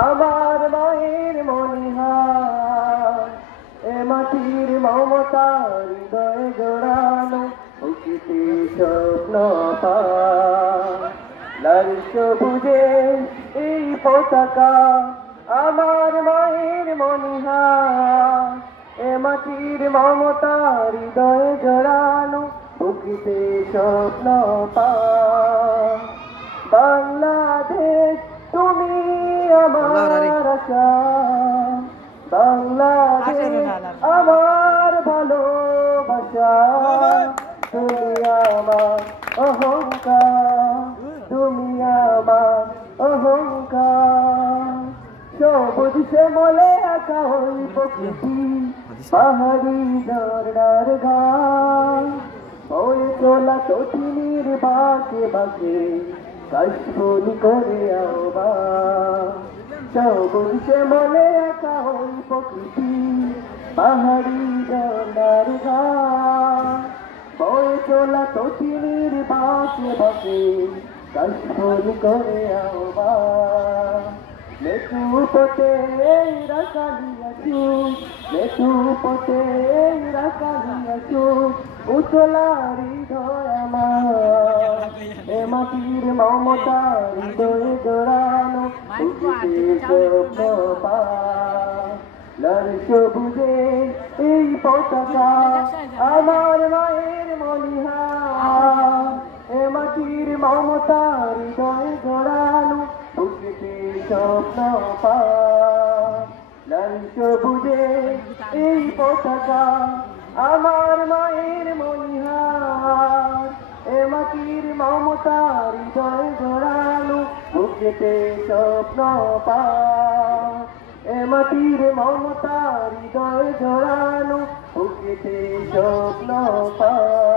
আমার মায়ের মনিহার এ মাটির মমতা হৃদয়ে জোড়ানো বুকেতে স্বপ্ন পায় লাল সবুজে এই পতাকা আমার মায়ের মনিহার এ মাটির মমতা হৃদয়ে জোড়ানো বুকেতে স্বপ্ন পায় বাংলাদেশ তুমি আমার আশা বাংলাদেশ আমার ভালোবাসা তুমি আমার অহংকার তুমি আমার অহংকার সবুজ শ্যামলে আঁকা ওই প্রকৃতি পাহাড়ি ঝর্ণার ঘাট বয়ে চলা তটিনীর বাঁকে বাঁকে কাশবনি করে আহ্বান সবুজ শ্যামলে আঁকা ওই প্রকৃতি পাহাড়ি ঝর্ণার ঘাট বয়ে চলা তটিনীর বাঁকে বাঁকে কাশবনি করে আহ্বান মেটু পথে রাখালিয়াছু মেটু পথে রাখালিয়াছু উতলা হৃদয় আমার এ মাটির মমতা হৃদয়ে জোড়ানো বুকেতে স্বপ্ন পায় লাল সবুজে এই পতাকা আমার মায়ের মনিহার এ মাটির মমতা হৃদয়ে জোড়ানো বুকেতে স্বপ্ন পায় লাল সবুজে এই পতাকা আমার মায়ের মনিহার এ মাটির মমতা হৃদয়ে জোড়ানো বুকেতে স্বপ্ন পায় এ মাটির মমতা হৃদয়ে জোড়ানো বুকেতে স্বপ্ন পায়।